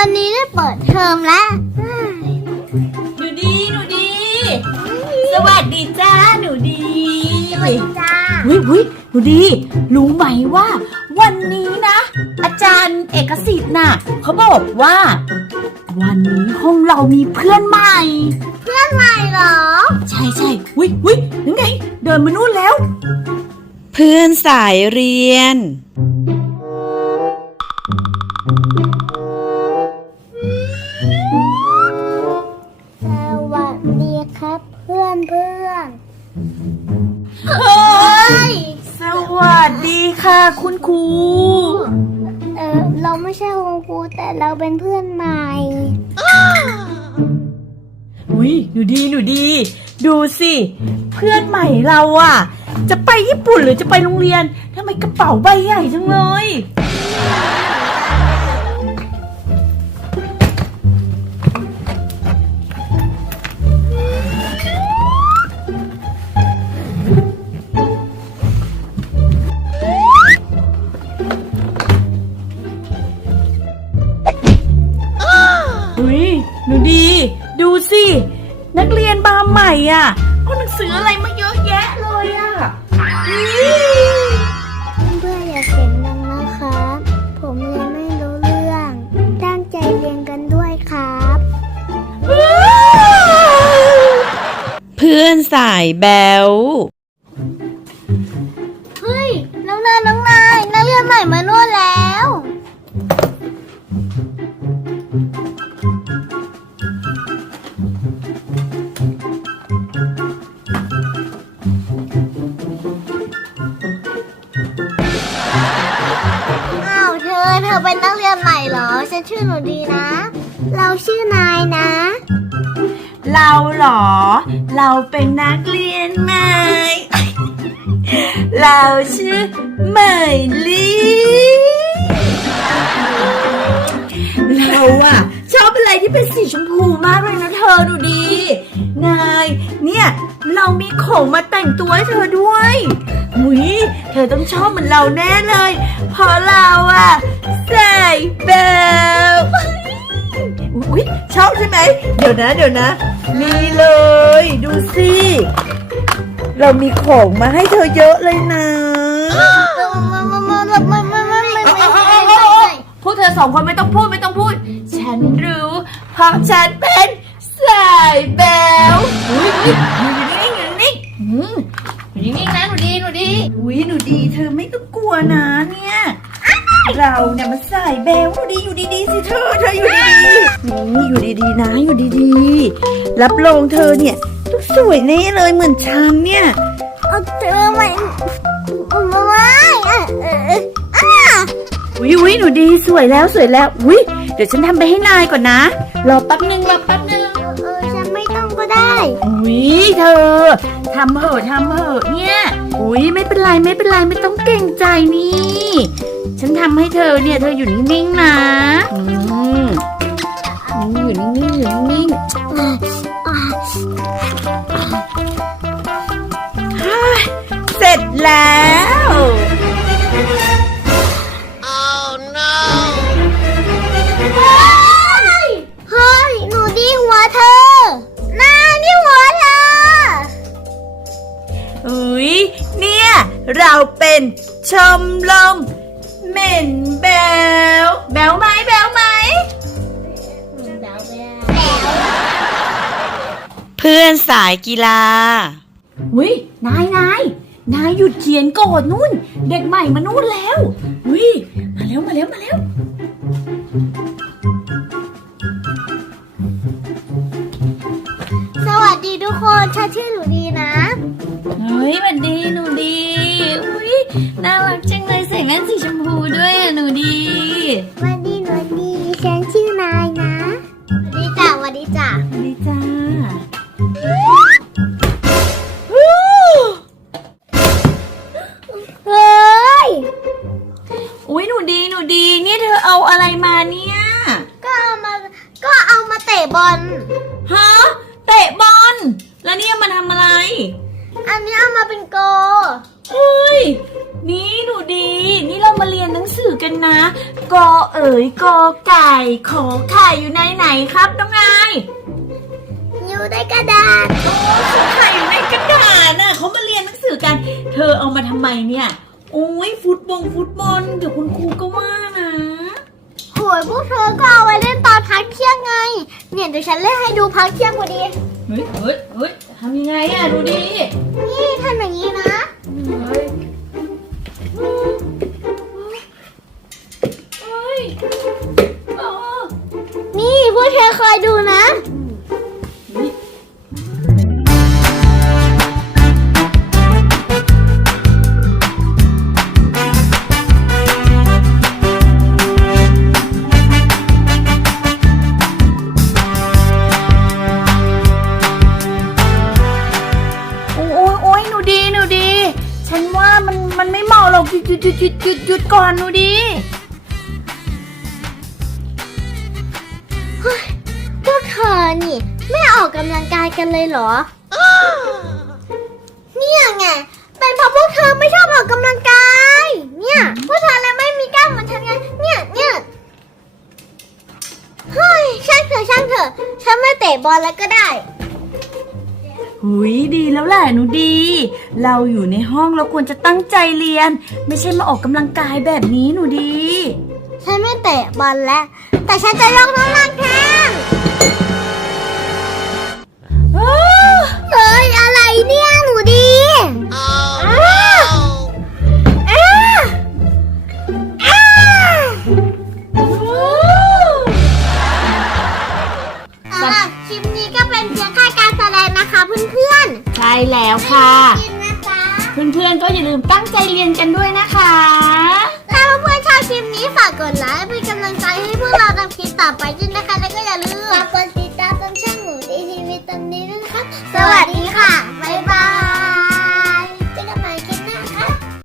วันนี้ได้เปิดเทอมแล้วหนูดีหนูดี สวัสดีจ้าหนูดีสวัสดีจ้าวิวิหนูดี รู้ไหมว่า วันนี้นะ อาจารย์เอกสิทธิ์น่ะเขาบอกว่า วันนี้ห้องเรามีเพื่อนใหม่ เพื่อนใหม่เหรอ ใช่ใช่วิวิยังไง เดินมานู่นแล้ว เพื่อนสายเรียน ค่ะคุณครู เออเราไม่ใช่คุณครูแต่เราเป็นเพื่อนใหม่อุ้ยหนูดีหนูดี ดูสิ เพื่อนใหม่เราอะจะไปญี่ปุ่นหรือจะไปโรงเรียนทำไมกระเป๋าใบใหญ่จังเลย อะเอาหนังสืออะไรมาเยอะแยะเลยอะอุ๊ยเพื่อนอย่าเสียงดังนะครับ ผมเรียนไม่รู้เรื่อง ตั้งใจเรียนกันด้วยครับ เพื่อนสายแบวเฮ้ย น้องนายน้องนายนักเรียนใหม่มานวดแล้ว อ้าวเธอ เธอเป็นนักเรียนใหม่เหรอ ฉันชื่อหนูดีนะ เราชื่อนายนะ เราเหรอ เราเป็นนักเรียนใหม่ เราชื่อเหมยลี่เราอะ อบอะไรที่เป็นสีชมพูมากเลยนะเธอดูดี นาย เนี่ย เรามีของมาแต่งตัวให้เธอด้วยหุยเธอต้องชอบเหมือนเราแน่เลยเพราะเราอะใส่เบลอุ๊ยชอบใช่ไหม เดี๋ยวนะเดี๋ยวนะนี่เลย ดูสิเรามีของมาให้เธอเยอะเลยนะ วกเธอสองคนไม่ต้องพูดไม่ต้องพูด ฉันรู้ เพราะฉันเป็นสายแบวอุ้ยอยู่นิ่งอยู่นิ่งอืมอยู่นิ่งนะหนูดีหนูดี อุ้ยหนูดีเธอไม่ต้องกลัวนะเนี่ย เราเนี่ยมาใส่แบวหนูดีอยู่ดีๆสิเธอเธออยู่ดีๆนี่อยู่ดีๆนะอยู่ดีๆ รับรองเธอเนี่ยต้องสวยแน่เลยเหมือนฉันเนี่ย เอาเธอไม่ไม่อะเอออะ วิวิหนูดีสวยแล้วสวยแล้ววิเดี๋ยวฉันทำไปให้นายก่อนนะ รอแป๊บนึงรอแป๊บนึงเออฉันไม่ต้องก็ได้ วิเธอทำเหอะทำเหอะเนี่ยอุ้ยไม่เป็นไรไม่เป็นไรไม่ต้องเกรงใจนี่ ฉันทำให้เธอเนี่ยเธออยู่นิ่งๆนะอืมนี่อยู่นิ่งๆอยู่นิ่งๆฮ่าเสร็จแล้ว มรมเหม็นแบวแบวไหมแบวไหมเพื่อนสายกีฬา อุ้ยนายนายนายหยุดเขียนก่อนนู่น เด็กใหม่มานู่นแล้วอุ้ยมาแล้วมาแล้วมาแล้ว สวัสดีทุกคนฉันชื่อหนูดีนะ เฮ้ยสวัสดีหนูดี แว่นสีชมพูด้วยอะหนูดีสวัสดีหนูดีฉันชื่อนายนะสวัสดีจ้ะสวัสดีจ้ะสวัสดีจ้า เฮ้ย อุ้ยหนูดีหนูดี เนี่ยเธอเอาอะไรมาเนี่ย ก็เอามา ก็เอามาเตะบอล ฮะ เตะบอล แล้วเนี่ยมันทำอะไร อันนี้เอามาเป็นโก เฮ้ย นี่หนูดี นี่เรามาเรียนหนังสือกันนะ กอเอ๋ยกอไก่ขอไข่อยู่ในไหนครับน้องนายอยู่ในกระดาษขอไข่อยู่ในกระดาษน่ะเขามาเรียนหนังสือกัน เธอเอามาทำไมเนี่ย โอ้ยฟุตบงฟุตบอลเดี๋ยวคุณครูก็ว่านะ โหยพวกเธอก็เอาไว้เล่นตอนพักเที่ยงไง เนี่ยเดี๋ยวฉันเล่นให้ดูพักเที่ยงพอดี เฮ้ยเฮ้ยเฮ้ยทำยังไงอะดูดินี่ทำอย่างนี้นะ เฮ้ยเฮ้ยเออ นี่พวกเธอคอยดูนะ หยุดหยุดหยุดหยุดหยุดก่อนหนูดีพวกเธอนี่ ไม่ออกกำลังกายกันเลยเหรอ เนี่ยไง เป็นเพราะพวกเธอไม่ชอบออกกำลังกาย เนี่ย พวกเธอเลยไม่มีกล้ามเหมือนฉันไง เนี่ยเนี่ยเฮ้ยช่างเถอะช่างเถอะ ฉันไม่เตะบอลแล้วก็ได้ หุยดีแล้วแหละหนูดี เราอยู่ในห้องเราควรจะตั้งใจเรียน ไม่ใช่มาออกกำลังกายแบบนี้หนูดี ฉันไม่เตะบอลแล้ว แต่ฉันจะยกน้ำหนักแทนเฮ้ยอะไรเนี่ย แล้วค่ะๆจริงนะจ๊ะเพื่อนๆก็อย่าลืมตั้งใจเรียนกันด้วยนะคะถ้าเพื่อนๆชอบคลิปนี้ฝากกดไลค์เป็นกำลังใจให้พวกเราทำคลิปต่อไปด้วยนะคะ แล้วก็อย่าลืมฝากกด